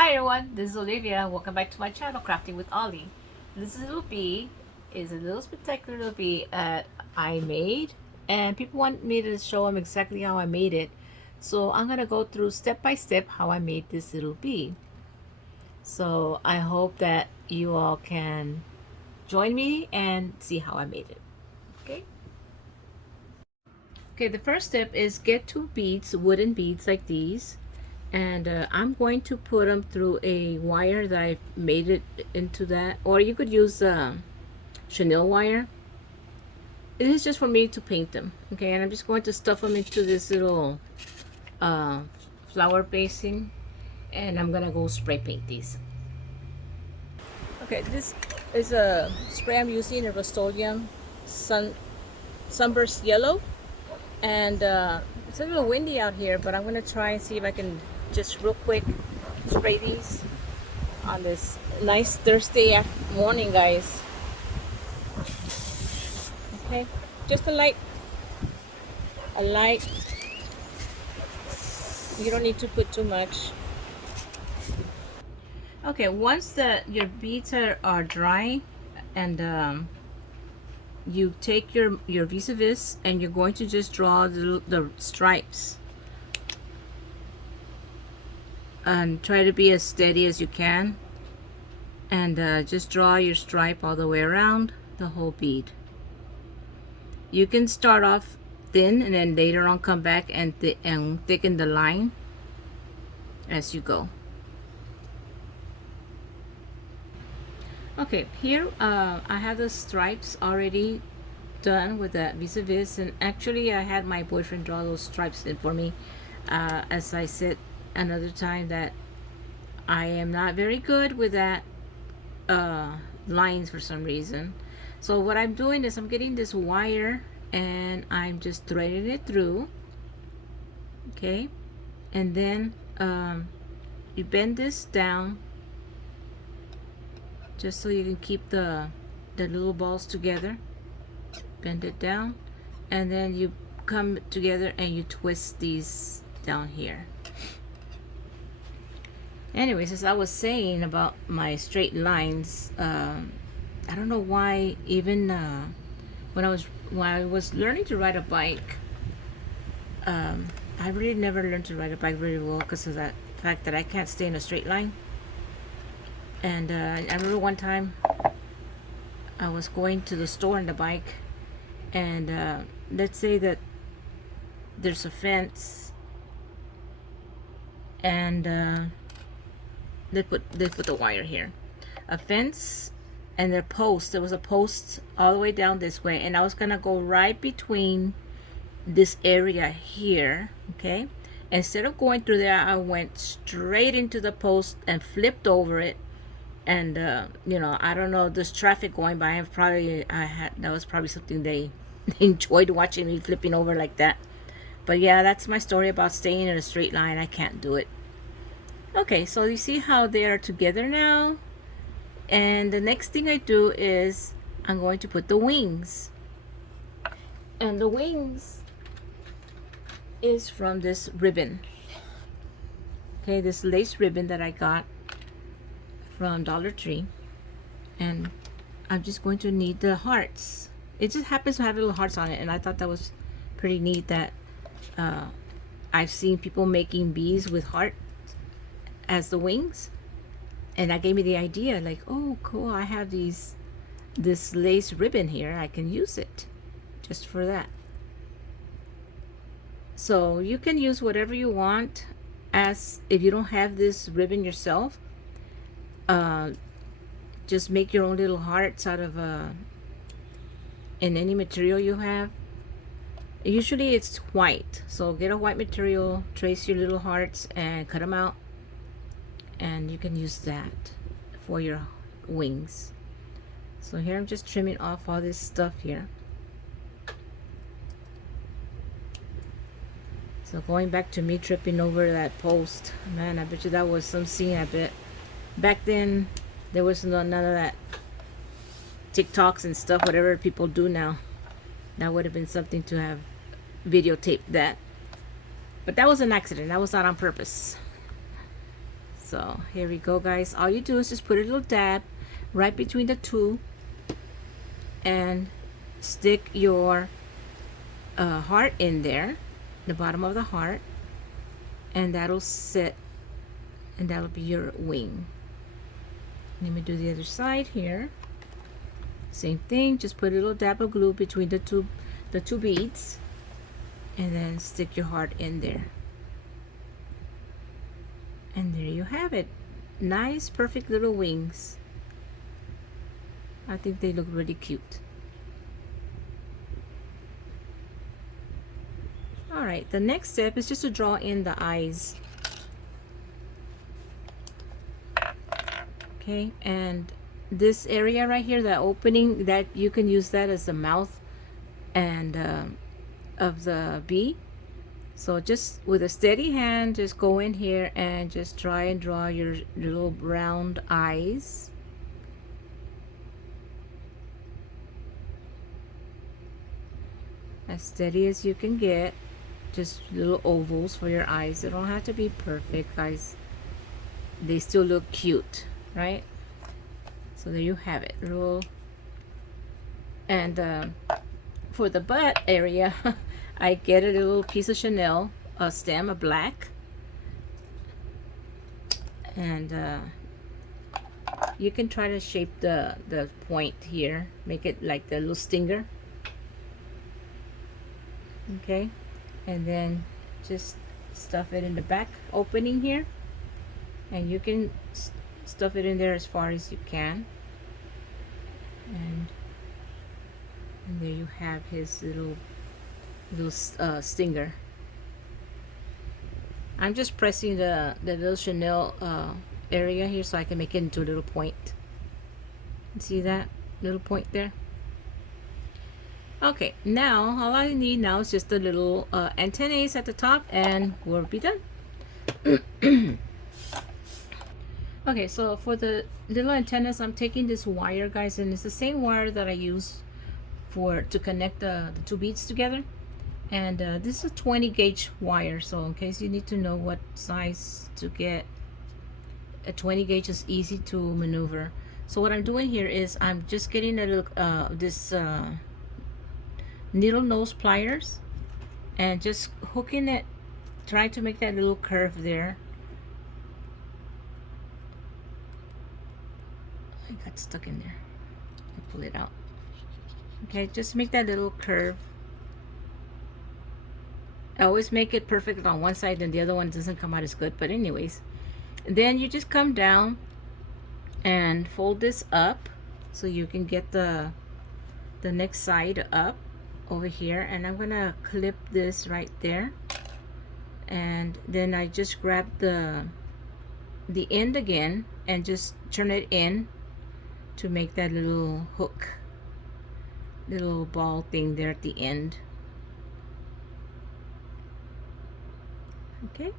Hi everyone, this is Olivia. Welcome back to my channel, Crafting with Ollie. This little bee is a little spectacular little bee I made, and people want me to show them exactly how I made it. So I'm gonna go through step by step how I made this little bee. So I hope that you all can join me and see how I made it. Okay. Okay, the first step is get two beads, wooden beads like these, and I'm going to put them through a wire that I made it into that, or you could use chenille wire. It is just for me to paint them. Okay, and I'm just going to stuff them into this little uh, flower basin, and I'm gonna go spray paint these. Okay, this is a spray I'm using, a Rust-Oleum Sunburst Yellow, and it's a little windy out here, but I'm gonna try and see if I can just real quick spray these on this nice Thursday morning, guys. Okay, just a light. You don't need to put too much. Okay, once your beads are dry, and you take your vis-a-vis and you're going to just draw the stripes, and try to be as steady as you can, and just draw your stripe all the way around the whole bead. You can start off thin and then later on come back and thicken the line as you go. Okay, here I have the stripes already done with that vis-a-vis, and actually I had my boyfriend draw those stripes in for me. As I said another time, that I am not very good with that lines for some reason. So what I'm doing is I'm getting this wire and I'm just threading it through. Okay, and then you bend this down just so you can keep the little balls together. Bend it down, and then you come together and you twist these down here. Anyways, as I was saying about my straight lines, I don't know why, even when I was learning to ride a bike, I really never learned to ride a bike very well because of that fact that I can't stay in a straight line. And I remember one time I was going to the store on the bike, and let's say that there's a fence, and they put the wire here, a fence, and their post. There was a post all the way down this way, and I was gonna go right between this area here. Okay, instead of going through there, I went straight into the post and flipped over it. And I don't know, there's traffic going by, and that was probably something they enjoyed, watching me flipping over like that. But yeah, that's my story about staying in a straight line. I can't do it. Okay, so you see how they are together now, and the next thing I do is I'm going to put the wings, and the wings is from this ribbon. Okay, this lace ribbon that I got from Dollar Tree, and I'm just going to need the hearts. It just happens to have little hearts on it, and I thought that was pretty neat that I've seen people making bees with heart as the wings, and that gave me the idea, like, oh cool, I have this lace ribbon here, I can use it just for that. So you can use whatever you want, as if you don't have this ribbon yourself, just make your own little hearts out of in any material you have. Usually it's white, so get a white material, trace your little hearts and cut them out, and you can use that for your wings. So here I'm just trimming off all this stuff here. So going back to me tripping over that post, man, I bet you that was some scene. I bet back then there was none of that TikToks and stuff, whatever people do now. That would have been something to have videotaped that. But that was an accident. That was not on purpose. So here we go, guys. All you do is just put a little dab right between the two and stick your heart in there, the bottom of the heart, and that'll sit, and that'll be your wing. Let me do the other side here. Same thing, just put a little dab of glue between the two beads, and then stick your heart in there. And there you have it. Nice, perfect little wings. I think they look really cute. All right, the next step is just to draw in the eyes. Okay, and this area right here, the opening, that you can use that as the mouth and of the bee. So just with a steady hand, just go in here and just try and draw your little round eyes. As steady as you can get. Just little ovals for your eyes. They don't have to be perfect, guys. They still look cute, right? So there you have it. And for the butt area, I get a little piece of Chanel stem, a black, and you can try to shape the point here, make it like the little stinger. Okay, and then just stuff it in the back opening here, and you can stuff it in there as far as you can, and there you have his little stinger. I'm just pressing the little Chanel area here so I can make it into a little point. See that little point there? Okay, now all I need now is just the little antennae at the top, and we'll be done. Okay, so for the little antennas, I'm taking this wire, guys, and it's the same wire that I use to connect the two beads together. And this is a 20 gauge wire, so in case you need to know what size to get, a 20 gauge is easy to maneuver. So what I'm doing here is I'm just getting a little this needle nose pliers and just hooking it, trying to make that little curve there. I got stuck in there. I pull it out. Okay, just make that little curve. I always make it perfect on one side and the other one doesn't come out as good, but anyways, then you just come down and fold this up so you can get the next side up over here, and I'm gonna clip this right there, and then I just grab the end again and just turn it in to make that little hook, little ball thing there at the end. Okay,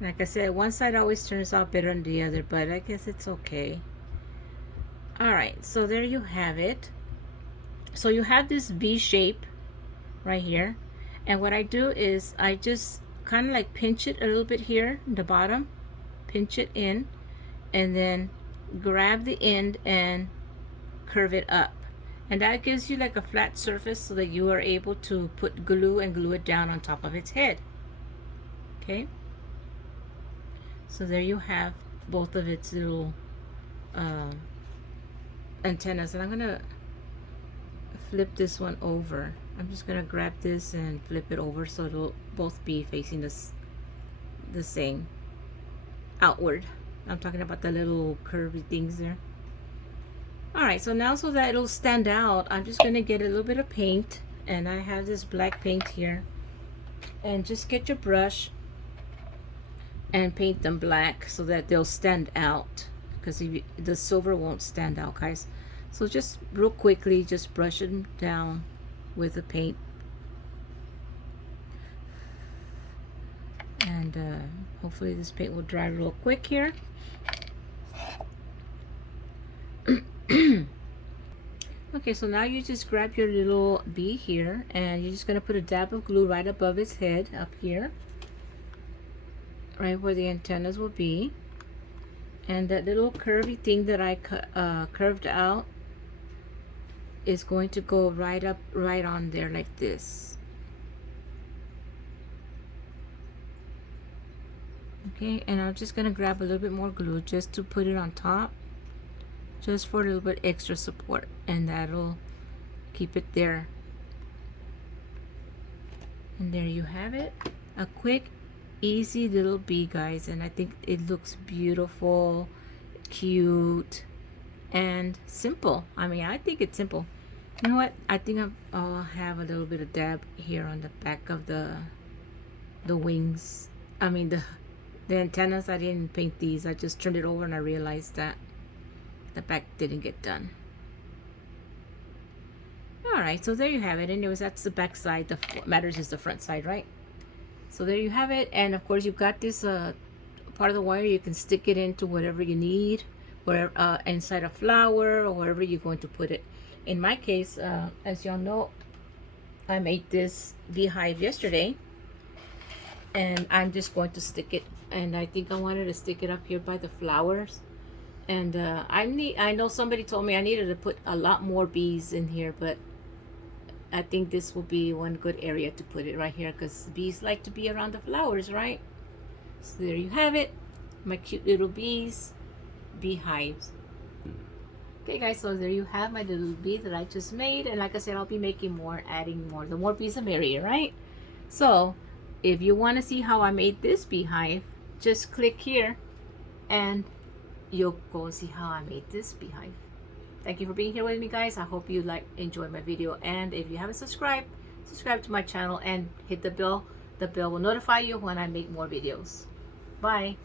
like I said, one side always turns out better than the other, but I guess it's okay. All right, so there you have it. So you have this V shape right here, and what I do is I just kind of like pinch it a little bit here in the bottom, pinch it in, and then grab the end and curve it up, and that gives you like a flat surface so that you are able to put glue and glue it down on top of its head. Okay, so there you have both of its little antennas, and I'm gonna flip this one over. I'm just gonna grab this and flip it over so it'll both be facing the same outward. I'm talking about the little curvy things there. All right, so now so that it'll stand out, I'm just gonna get a little bit of paint, and I have this black paint here, and just get your brush and paint them black so that they'll stand out, because the silver won't stand out, guys. So just real quickly, just brush them down with the paint, and hopefully this paint will dry real quick here. Okay, so now you just grab your little bee here, and you're just gonna put a dab of glue right above its head up here, right where the antennas will be. And that little curvy thing that I curved out is going to go right up, right on there like this. Okay, and I'm just gonna grab a little bit more glue just to put it on top, just for a little bit extra support, and that'll keep it there. And there you have it, a quick, easy little bee, guys, and I think it looks beautiful, cute, and simple. I mean, I think it's simple. You know what? I think I'll have a little bit of dab here on the back of the wings. I mean the antennas. I didn't paint these. I just turned it over and I realized that the back didn't get done. All right, so there you have it. Anyways, that's the back side. What matters is the front side, right? So there you have it. And of course, you've got this part of the wire. You can stick it into whatever you need, wherever inside a flower or wherever you're going to put it. In my case, as y'all know, I made this beehive yesterday, and I'm just going to stick it. And I think I wanted to stick it up here by the flowers. And I know somebody told me I needed to put a lot more bees in here, but I think this will be one good area to put it right here, because bees like to be around the flowers, right? So there you have it, my cute little beehives. Okay guys, so there you have my little bee that I just made, and like I said, I'll be making more, adding more. The more bees the merrier, right? So if you want to see how I made this beehive, just click here and you'll go see how I made this beehive. Thank you for being here with me, guys. I hope you enjoyed my video, and if you haven't subscribed, subscribe to my channel and hit the bell. The bell will notify you when I make more videos. Bye.